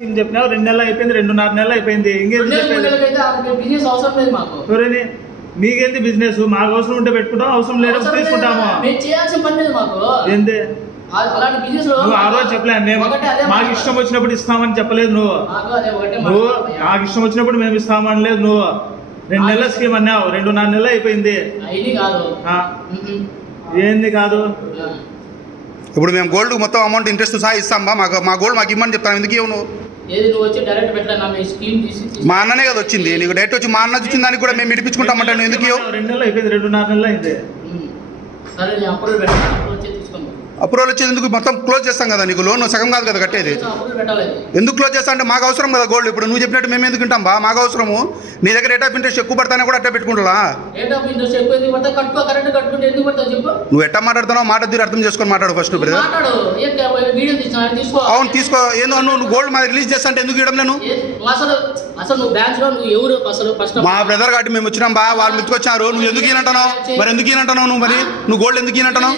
చెప్పినావు 2 నెలలు అయిపోయింది, 2.5 నెలలు అయిపోయింది. ఎవరైనా మీకేంది బిజినెస్? మాకు అవసరం ఉంటే పెట్టుకుంటాం, అవసరం లేదు తీసుకుంటాము. ఏంది నువ్వు ఆ రోజు చెప్పలేదు, మేము మాకు ఇష్టం వచ్చినప్పుడు ఇస్తామని చెప్పలేదు. నువ్వు మాకు ఇష్టం వచ్చినప్పుడు మేము ఇస్తామని లేదు. నువ్వు 2 నెలల స్కీమ్ అన్నావు, 2.5 నెలలు అయిపోయింది. ఏంది కాదు? ఇప్పుడు మేము గోల్డ్ మొత్తం అమౌంట్ ఇంట్రెస్ట్ సహా ఇస్తాం బా. మా గోల్డ్ మాకు ఇమ్మని చెప్తాను. ఎందుకు ఇవ్వను? మా అన్ననే కదా వచ్చింది, నీకు డైరెక్ట్ వచ్చి మా అన్న వచ్చిన దానికి కూడా మేము ఇడిపించుకుంటామంటే నువ్వు ఎందుకు ఇవ్వవు? 2 నెలలు అయిపోయింది, 2.5 నెలలు అయింది. అప్రూవల్ వచ్చేది ఎందుకు? మొత్తం క్లోజ్ చేస్తాం కదా, నీకు లోన్ సగం కాదు కదా కట్టేది. ఎందుకు క్లోజ్ చేస్తా అంటే మాకు అవసరం కదా గోల్డ్. ఇప్పుడు నువ్వు చెప్పినట్టు మేము ఎందుకు ఉంటాం బా? మాకు అవసరము. నీ దగ్గర రేట్ ఆఫ్ ఇంట్రెస్ట్ ఎక్కువ పడతానే కూడా అట్టే పెట్టుకుంటా. నువ్వు ఎట్టా మాట్లాడుతున్నావు? మాట తీరు అర్థం చేసుకొని మాట్లాడు ఫస్ట్. అవును తీసుకో. ఏందో నువ్వు గోల్డ్ మాది రిలీజ్ చేస్తా అంటే ఎందుకు ఇవ్వడం? నేను మా బ్రదర్ కాబట్టి మేము వచ్చినాం బా. వాళ్ళు మెచ్చుకొచ్చారు. నువ్వు ఎందుకు ఈనంటున్నావు? మరి ఎందుకు ఈనంటున్నావు? నువ్వు గోల్డ్ ఎందుకు ఈనంటున్నావు?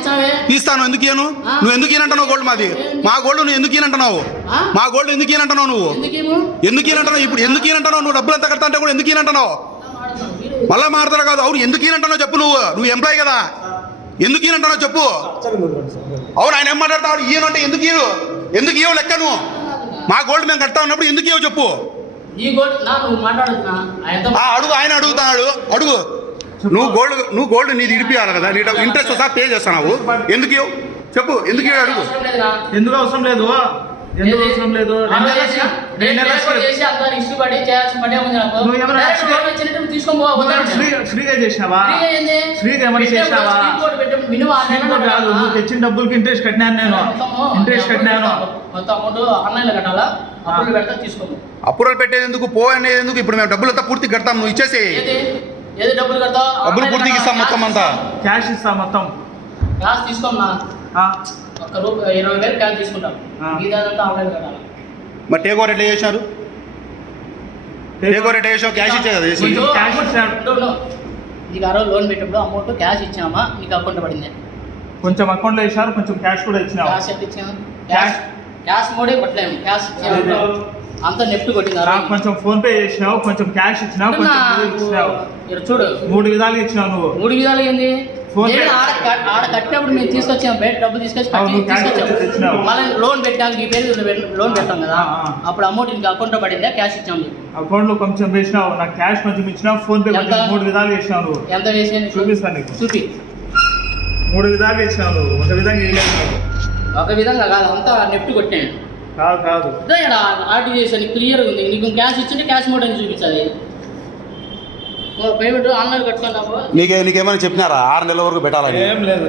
తీస్తాను. ఎందుకు ఇయ్యను? నువ్వు ఎందుకు ఈనంటున్నావు గోల్డ్ మాది? మా గోల్డ్ నువ్వు ఎందుకు ఈనంటున్నావు? మా గోల్డ్ ఎందుకు ఈనంటున్నావు? నువ్వు ఎందుకు ఈనంటున్నావు? ఇప్పుడు ఎందుకు ఈనంటున్నావు? నువ్వు డబ్బులు ఎంత కడతా అంటే కూడా ఎందుకు ఈనంటున్నావు? మళ్ళా మాట్లాడతా కాదు. అవును ఎందుకు ఈనంటున్నావు చెప్పు. నువ్వు ఎంప్లాయ్ కదా, ఎందుకు ఈనంటున్నావు చెప్పు. అవును ఆయన ఏం మాట్లాడతావు? ఈయనంటే ఎందుకు ఇయ్యను? ఎందుకు ఇవ్వవు లెక్క? నువ్వు మా గోల్డ్ మేము కడతా ఉన్నప్పుడు ఎందుకు ఇవ్వవు చెప్పు. అడుగు, ఆయన అడుగుతాడు. అడుగు. నువ్వు గోల్డ్ నీది ఇడిపియాలి కదా, నీ ఇంట్రెస్ట్ వస్తా పే చేస్తున్నావు. ఎందుకు ఇవ్వవు చెప్పు. ఎందుకు ఇవ్వవు అడుగు. ఎందుకు అవసరం లేదు? ఎందుకు అవసరం లేదు? ఫ్రీగా చేసినావా? ఫ్రీగా ఏమైనా చేసినావా? కాదు, నువ్వు తెచ్చిన డబ్బులకి ఇంట్రెస్ట్ కట్టినాను. నేను ఇంట్రెస్ట్ కట్టినాను. అప్రూవల్ పెట్టేది ఎందుకు? పో అనేది ఎందుకు? ఇప్పుడు మేము డబ్బులంతా పూర్తి కడతాం. నువ్వు ఇచ్చేసి డబ్బులు పూర్తిగా ఇస్తాం. మొత్తం అంతా క్యాష్ ఇస్తాం. మొత్తం క్యాష్ తీసుకోమా. ఒక్క రూపాయి 20,000 క్యాష్ తీసుకుంటాం. ఇదంతా ఆన్లైన్ కట్టాలి. మరి టేక్ ఓవర్ ఎట్లా చేశారు? టేక్ ఓవర్ ఎట్లా చేసావు? క్యాష్ ఇచ్చే కదా చేసి. క్యాష్ ఇచ్చాడు. నీకు ఆ రోజు లోన్ పెట్టినప్పుడు అమౌంట్ క్యాష్ ఇచ్చామా? నీకు అకౌంట్ పడింది. కొంచెం అకౌంట్లో ఇచ్చారు, కొంచెం క్యాష్ కూడా ఇచ్చినావు. క్యాష్ ఎంత ఇచ్చాము? క్యాష్ మోడే కొట్టలేము. క్యాష్ ఇచ్చాము అంతా నెఫ్ట్ కొట్టిందా? కొంచెం ఫోన్ పే చేసినావు, కొంచెం క్యాష్ ఇచ్చినావు, కొంచెం ఇచ్చినావు. చూడు 3 విధాలుగా ఇచ్చినావు. నువ్వు 3 విధాలు ఏంది? ఆడ కట్టినప్పుడు మేము తీసుకొచ్చాం, బయట డబ్బులు తీసుకొచ్చాం. మళ్ళీ లోన్ పెట్టాక ఈ పేరు లోన్ పెట్టాం కదా, అప్పుడు అమౌంట్ ఇంకా అకౌంట్ లో పడిందా? క్యాష్ ఇచ్చాము. అకౌంట్ లో కొంచెం వేసినావు, నాకు క్యాష్ కొంచెం ఇచ్చినావు, ఫోన్ పే 3 విధాలుగా ఇచ్చినావు. నువ్వు ఎంత వేసాను చూపిస్తాను నీకు. చూపి. 3 విధాలుగా ఇచ్చినావు. నువ్వు ఒక విధంగా వేయలేదు. ఒక విధంగా కాదు, అంతా నెఫ్ట్ కొట్టాను. కాదు ఆర్టీ చేసాను, క్లియర్ ఉంది. నీకు క్యాష్ ఇచ్చింటే క్యాష్ మోడ్ అని చూపించాలి. పేమెంట్ ఆన్లైన్ కట్టుకున్నాము. నీకేమైనా చెప్పినారా 6 నెలల వరకు పెట్టాలని?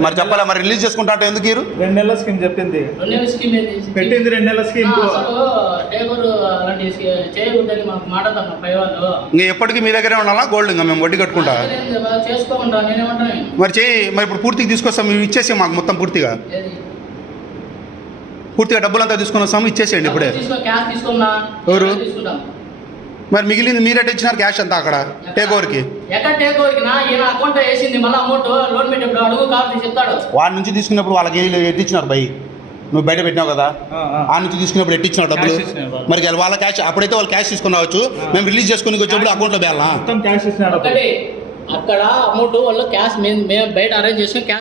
మరి చెప్పాలా? మరి రిలీజ్ చేసుకుంటా అంటే ఎందుకు? 2 నెలల స్కీమ్ చెప్పింది. 2 నెలల స్కీమ్ పెట్టింది. 2 నెలల స్కీమ్ టేబుల్ అలాంటి చేయకూడదని మాకు మాట్లాడతాం పై వాళ్ళు. ఇంకా ఎప్పటికీ మీ దగ్గరే ఉండాలా గోల్డ్? ఇంకా మేము వడ్డీ కట్టుకుంటా చేసుకోమంటా. నేనేమంటాను మరి చెయ్యి. మరి ఇప్పుడు పూర్తిగా తీసుకొస్తాం, మేము ఇచ్చేసి మాకు మొత్తం పూర్తిగా డబ్బులంతా తీసుకొని వస్తాము, ఇచ్చేసేయండి ఇప్పుడే. క్యాష్ తీసుకున్నా. ఎవరు? మరి మిగిలింది మీరే ఇచ్చినారు క్యాష్ అంతా అక్కడ టేక్ ఓవర్కి? ఎక్కడ టేక్ ఓవర్కి? నా ఈయన అకౌంట్ వేసింది. మళ్ళీ అమౌంట్ లోన్ పెట్టేప్పుడు అడుగు కాబట్టి చెప్తాడు. వాడి నుంచి తీసుకున్నప్పుడు వాళ్ళకి ఎట్టిచ్చినారు బై? నువ్వు బయట పెట్టినావు కదా, ఆ నుంచి తీసుకున్నప్పుడు ఎట్టిచ్చినావు డబ్బులు? మరి వాళ్ళ క్యాష్ అప్పుడైతే వాళ్ళు క్యాష్ తీసుకుని రావచ్చు, మేము రిలీజ్ చేసుకుని వచ్చేప్పుడు అకౌంట్లో వేయాలా? క్యాష్ ఇచ్చినాడు. అక్కడ అమౌంట్ వాళ్ళు క్యాష్ మేము బయట అరేంజ్ చేసుకుని